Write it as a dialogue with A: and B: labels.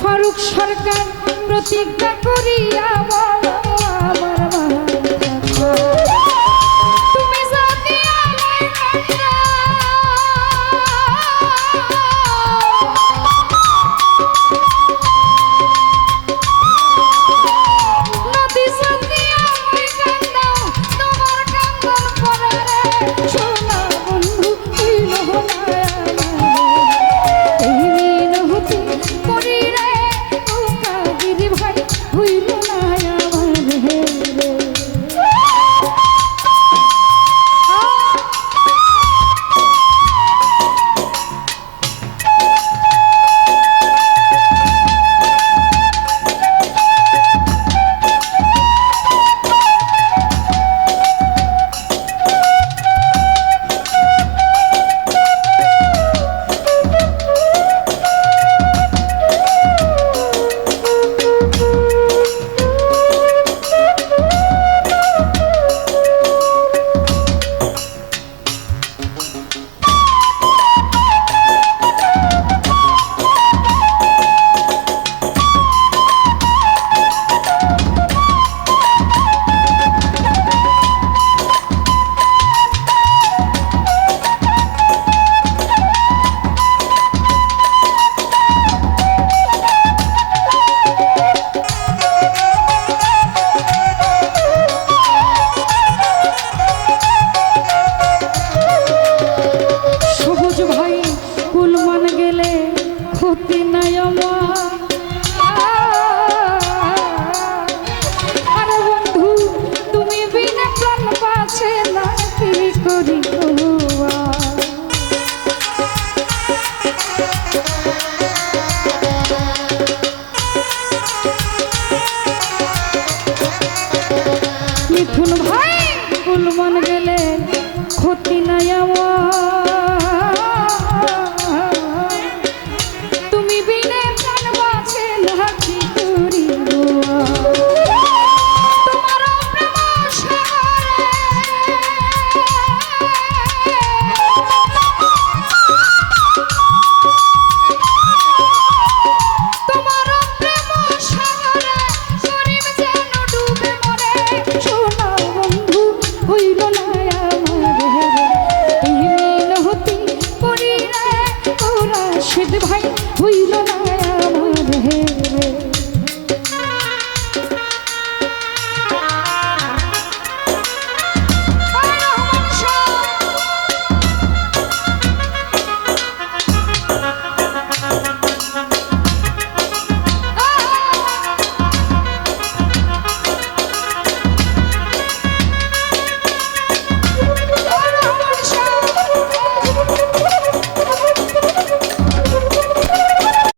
A: ফারুক সরকার প্রতিজ্ঞা করিয়া হইল